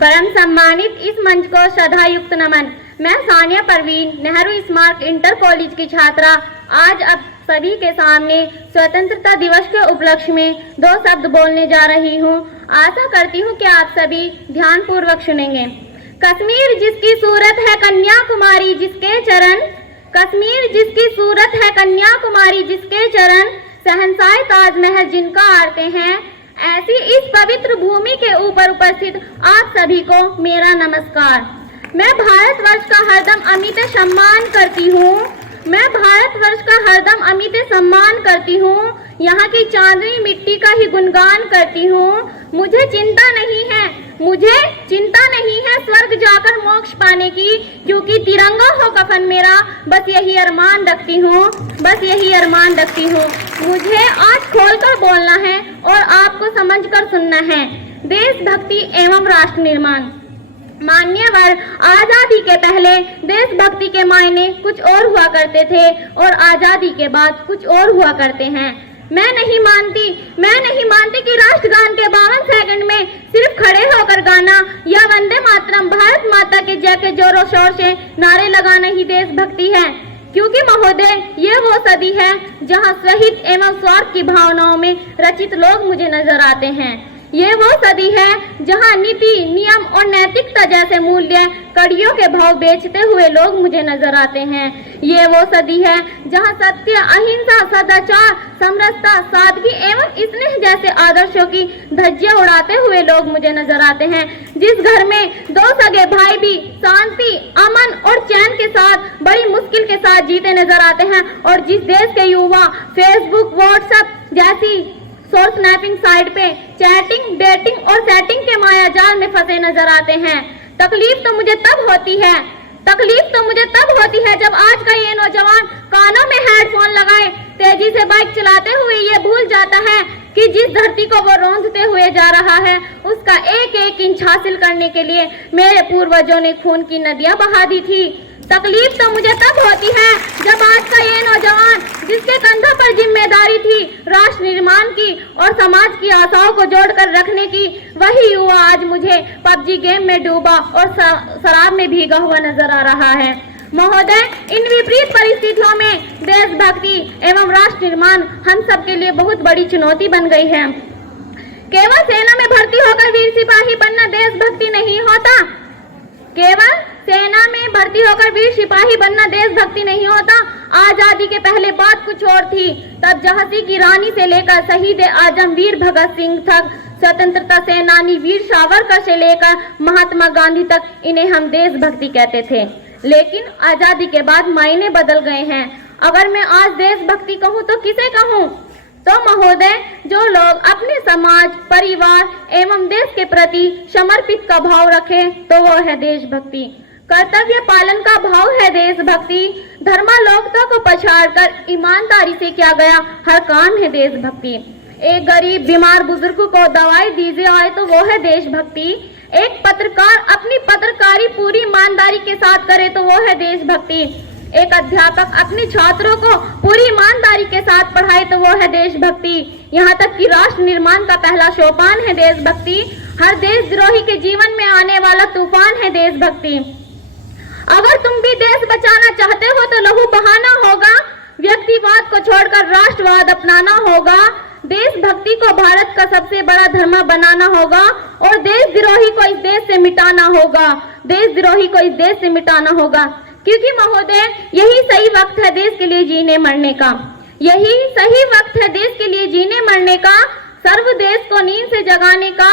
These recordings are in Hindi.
परम सम्मानित इस मंच को श्रद्धायुक्त नमन। मैं सानिया परवीन, नेहरू स्मारक इंटर कॉलेज की छात्रा, आज अब सभी के सामने स्वतंत्रता दिवस के उपलक्ष्य में 2 शब्द बोलने जा रही हूँ। आशा करती हूँ कि आप सभी ध्यानपूर्वक सुनेंगे। कश्मीर जिसकी सूरत है कन्याकुमारी जिसके चरण, कश्मीर जिसकी सूरत है कन्याकुमारी जिसके चरण, शहंशाह ताजमहल जिनका आरते हैं, ऐसी इस पवित्र भूमि के ऊपर उपस्थित आप सभी को मेरा नमस्कार। मैं भारतवर्ष का हरदम अमित सम्मान करती हूँ। मैं भारतवर्ष का हरदम अमित सम्मान करती हूँ। यहाँ की चांदनी मिट्टी का ही गुणगान करती हूँ। मुझे चिंता नहीं है स्वर्ग जाकर मोक्ष पाने की, क्योंकि तिरंगा हो कफन मेरा, बस यही अरमान रखती हूँ, बस यही अरमान रखती हूँ। मुझे आज खोलकर बोलना है और आपको समझकर सुनना है। देशभक्ति एवं राष्ट्र निर्माण। मान्यवर, आजादी के पहले देशभक्ति के मायने कुछ और हुआ करते थे और आजादी के बाद कुछ और हुआ करते हैं। मैं नहीं मानती कि राष्ट्रगान के 52 सेकंड में सिर्फ खड़े होकर गाना या वंदे मातरम, भारत माता के जय के जोरों शोर से नारे लगाना ही देशभक्ति है। क्योंकि महोदय, ये वो सदी है जहां शहीद एवं स्वार्थ की भावनाओं में रचित लोग मुझे नजर आते हैं। ये वो सदी है जहां नीति, नियम और नैतिकता जैसे मूल्य कड़ियों के भाव बेचते हुए लोग मुझे नजर आते हैं। ये वो सदी है जहां सत्य, अहिंसा, सदाचार, समरसता, सादगी एवं स्नेह जैसे आदर्शों की धज्जियां उड़ाते हुए लोग मुझे नजर आते हैं। जिस घर में 2 सगे भाई भी शांति, अमन और चैन के साथ बड़ी मुश्किल के साथ जीते नजर आते हैं, और जिस देश के युवा फेसबुक, व्हाट्सएप जैसी सोर्स स्नैपिंग साइट पे चैटिंग, डेटिंग और सेटिंग के मायाजाल में फंसे नजर आते हैं। तकलीफ तो मुझे तब होती है जब आज का ये नौजवान कानों में हेडफोन लगाए तेजी से बाइक चलाते हुए ये भूल जाता है कि जिस धरती को वो रौंदते हुए जा रहा है, उसका एक एक इंच हासिल करने के लिए मेरे पूर्वजों ने खून की नदियां बहा दी थी। तकलीफ तो मुझे तब होती है जब आज का ये नौजवान, जिसके कंधों पर जिम्मेदारी थी राष्ट्र निर्माण की और समाज की आशाओं को जोड़कर रखने की, वही युवा आज मुझे पबजी गेम में डूबा और शराब में भीगा हुआ नजर आ रहा है। महोदय, इन विपरीत परिस्थितियों में देशभक्ति एवं राष्ट्र निर्माण हम सबके लिए बहुत बड़ी चुनौती बन गई है। केवल सेना में भर्ती होकर वीर सिपाही बनना देशभक्ति नहीं होता। केवल सेना में भर्ती होकर वीर सिपाही बनना देशभक्ति नहीं होता। आजादी के पहले बात कुछ और थी। तब झांसी की रानी से लेकर शहीद आजम वीर भगत सिंह तक, स्वतंत्रता सेनानी वीर सावरकर से लेकर महात्मा गांधी तक, इन्हें हम देशभक्ति कहते थे। लेकिन आजादी के बाद मायने बदल गए हैं। अगर मैं आज देशभक्ति कहूँ तो किसे कहूँ? तो महोदय, जो लोग अपने समाज, परिवार एवं देश के प्रति समर्पित का भाव रखें तो वो है देशभक्ति। कर्तव्य पालन का भाव है देशभक्ति। धर्मालोकता को पछाड़कर ईमानदारी से किया गया हर काम है देशभक्ति। एक गरीब बीमार बुजुर्ग को दवाई दीजिए आए तो वो है देशभक्ति। एक पत्रकार अपनी पत्रकारी पूरी ईमानदारी के साथ करे तो वो है देशभक्ति। एक अध्यापक अपने छात्रों को पूरी ईमानदारी के साथ पढ़ाए तो वो है देशभक्ति। यहाँ तक कि राष्ट्र निर्माण का पहला सोपान है देशभक्ति। हर देशद्रोही के जीवन में आने वाला तूफान है देशभक्ति। अगर तुम भी देश बचाना चाहते हो तो लहू बहाना होगा, व्यक्तिवाद को छोड़कर राष्ट्रवाद अपनाना होगा, देशभक्ति को भारत का सबसे बड़ा धर्म बनाना होगा और देशद्रोही को इस देश से मिटाना होगा, देशद्रोही को इस देश से मिटाना होगा। क्योंकि महोदय, यही सही वक्त है देश के लिए जीने मरने का। यही सही वक्त है देश के लिए जीने मरने का, सर्व देश को नींद से जगाने का,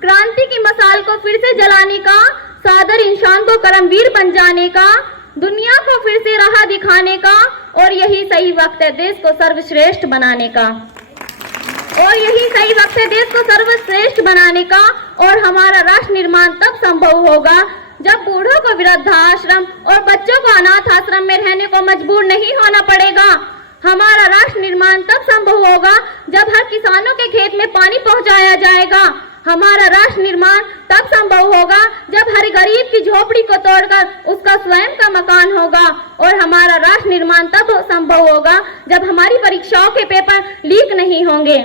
क्रांति की मसाल को फिर से जलाने का, सादर इंसान को करमवीर बन जाने का, दुनिया को फिर से राह दिखाने का, और यही सही वक्त है देश को सर्वश्रेष्ठ बनाने का। और यही सही वक्त है देश को सर्वश्रेष्ठ बनाने का। और हमारा राष्ट्र निर्माण तब संभव होगा जब बूढ़ों को वृद्धाश्रम और बच्चों को अनाथ आश्रम में रहने को मजबूर नहीं होना पड़ेगा। हमारा राष्ट्र निर्माण तब संभव होगा जब हर किसानों के खेत में पानी पहुंचाया जाएगा। हमारा राष्ट्र निर्माण तब संभव होगा जब हर गरीब की झोपड़ी को तोड़कर उसका स्वयं का मकान होगा। और हमारा राष्ट्र निर्माण तब संभव होगा जब हमारी परीक्षाओं के पेपर लीक नहीं होंगे।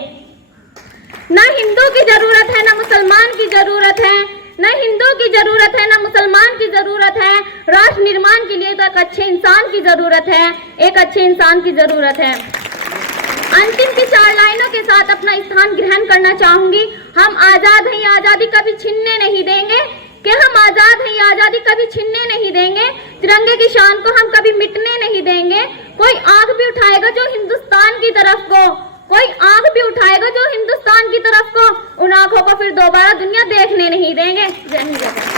न हिंदू की जरूरत है, न मुसलमान की जरूरत है, न हिंदू की जरूरत है, ना मुसलमान की जरूरत है। राष्ट्र निर्माण के लिए तो एक अच्छे इंसान की जरूरत है, एक अच्छे इंसान की जरूरत है। अंतिम की 4 लाइनों के साथ अपना स्थान ग्रहण करना चाहूंगी। हम आजाद हैं, आजादी कभी छीनने नहीं देंगे, कि हम आजाद हैं, आजादी कभी छीनने नहीं देंगे। तिरंगे की शान को हम कभी मिटने नहीं देंगे। कोई आंख भी उठाएगा जो हिंदुस्तान की तरफ को, कोई आंख भी उठाएगा जो हिंदुस्तान की तरफ को, उन आंखों को फिर दोबारा दुनिया देखने नहीं देंगे। जय हिंद।